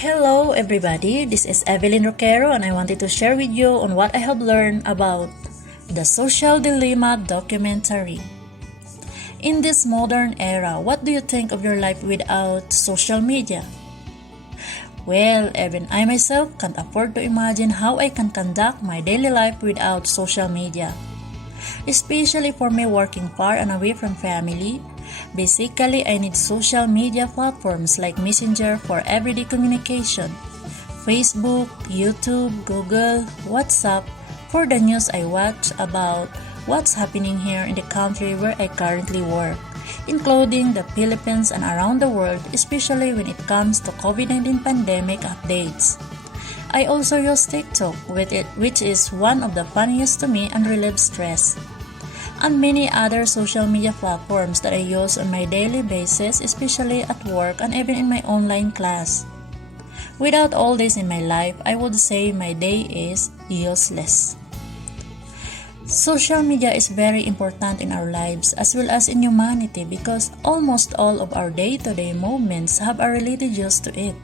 Hello everybody, this is Evelyn Roquero and I wanted to share with you on what I have learned about the Social Dilemma documentary. In this modern era, what do you think of your life without social media? Well, even I myself can't afford to imagine how I can conduct my daily life without social media. Especially for me working far and away from family. Basically, I need social media platforms like Messenger for everyday communication, Facebook, YouTube, Google, WhatsApp for the news I watch about what's happening here in the country where I currently work, including the Philippines and around the world, especially when it comes to COVID-19 pandemic updates. I also use TikTok which is one of the funniest to me and relieves stress. And many other social media platforms that I use on my daily basis, especially at work and even in my online class. Without all this in my life, I would say my day is useless. Social media is very important in our lives as well as in humanity because almost all of our day-to-day movements have a related use to it.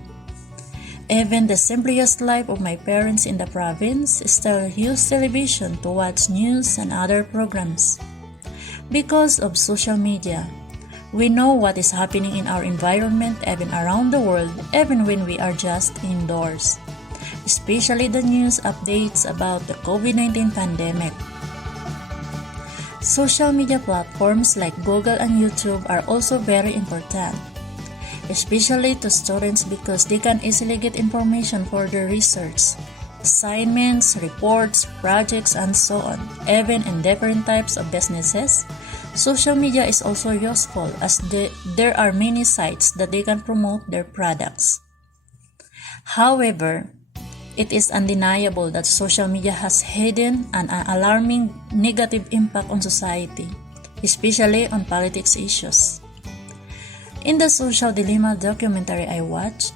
Even the simplest life of my parents in the province still use television to watch news and other programs. Because of social media, we know what is happening in our environment even around the world even when we are just indoors, especially the news updates about the COVID-19 pandemic. Social media platforms like Google and YouTube are also very important, especially to students because they can easily get information for their research, assignments, reports, projects, and so on. Even in different types of businesses, social media is also useful as there are many sites that they can promote their products. However, it is undeniable that social media has hidden an alarming negative impact on society, especially on politics issues. In the Social Dilemma documentary I watched,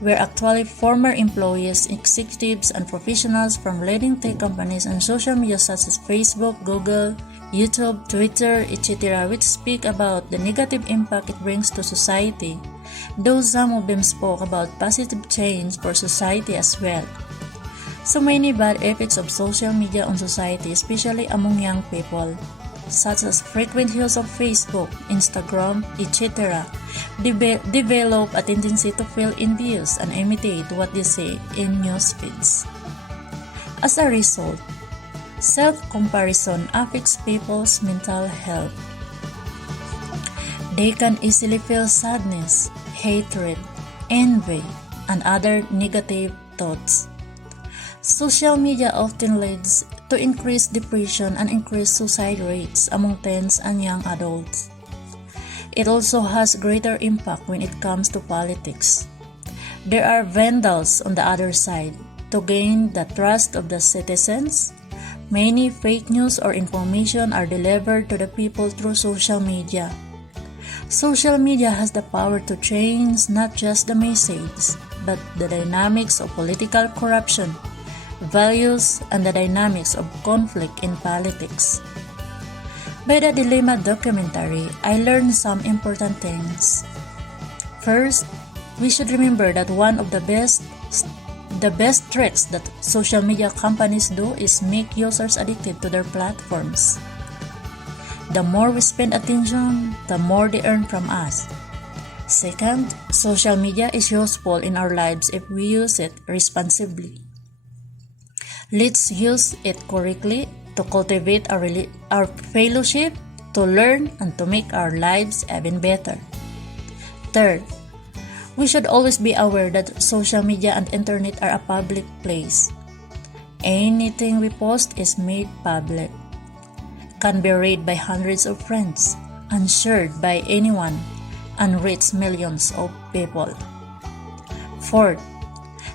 where actually former employees, executives, and professionals from leading tech companies and social media such as Facebook, Google, YouTube, Twitter, etc. which speak about the negative impact it brings to society, though some of them spoke about positive change for society as well. So many bad effects of social media on society, especially among young people, such as frequent use of Facebook, Instagram, etc., develop a tendency to feel envious and imitate what they say in news feeds. As a result, self-comparison affects people's mental health. They can easily feel sadness, hatred, envy, and other negative thoughts. Social media often leads to increased depression and increased suicide rates among teens and young adults. It also has greater impact when it comes to politics. There are vandals on the other side. To gain the trust of the citizens, many fake news or information are delivered to the people through social media. Social media has the power to change not just the message, but the dynamics of political corruption, values, and the dynamics of conflict in politics. By the Dilemma documentary, I learned some important things. First, we should remember that one of the best tricks that social media companies do is make users addicted to their platforms. The more we spend attention, the more they earn from us. Second, social media is useful in our lives if we use it responsibly. Let's use it correctly to cultivate our fellowship, to learn, and to make our lives even better. Third, we should always be aware that social media and internet are a public place. Anything we post is made public, can be read by hundreds of friends, and shared by anyone, and reach millions of people. Fourth,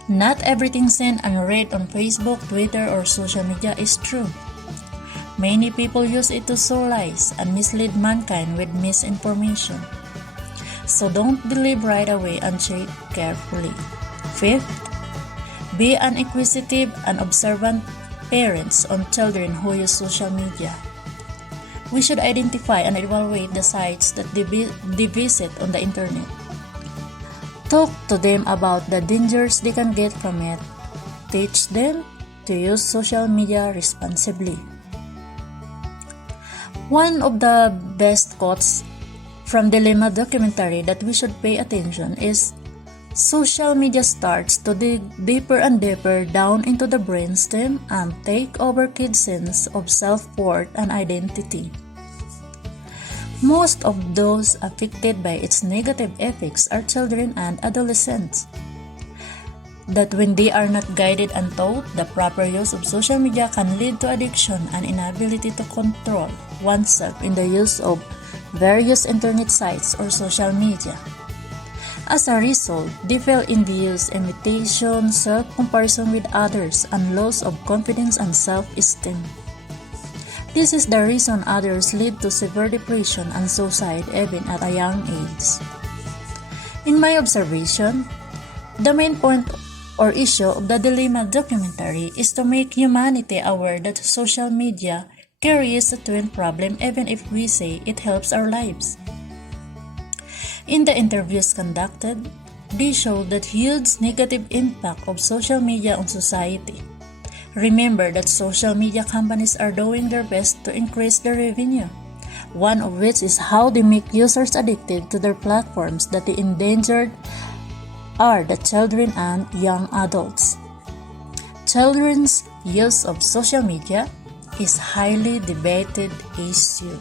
not everything sent and read on Facebook, Twitter, or social media is true. Many people use it to sow lies and mislead mankind with misinformation. So don't believe right away and check carefully. Fifth, be an inquisitive and observant parents on children who use social media. We should identify and evaluate the sites that they visit on the internet. Talk to them about the dangers they can get from it. Teach them to use social media responsibly. One of the best quotes from Dilemma documentary that we should pay attention is, social media starts to dig deeper and deeper down into the brainstem and take over kids' sense of self-worth and identity. Most of those affected by its negative effects are children and adolescents. That when they are not guided and taught the proper use of social media can lead to addiction and inability to control oneself in the use of various internet sites or social media. As a result, they fell in views, imitation, self-comparison with others, and loss of confidence and self-esteem. This is the reason others lead to severe depression and suicide even at a young age. In my observation, the main point or issue of the Dilemma documentary is to make humanity aware that social media carries a twin problem even if we say it helps our lives. In the interviews conducted, they showed the huge negative impact of social media on society. Remember that social media companies are doing their best to increase their revenue, one of which is how they make users addicted to their platforms that they endangered are the children and young adults. Children's use of social media is highly debated issue.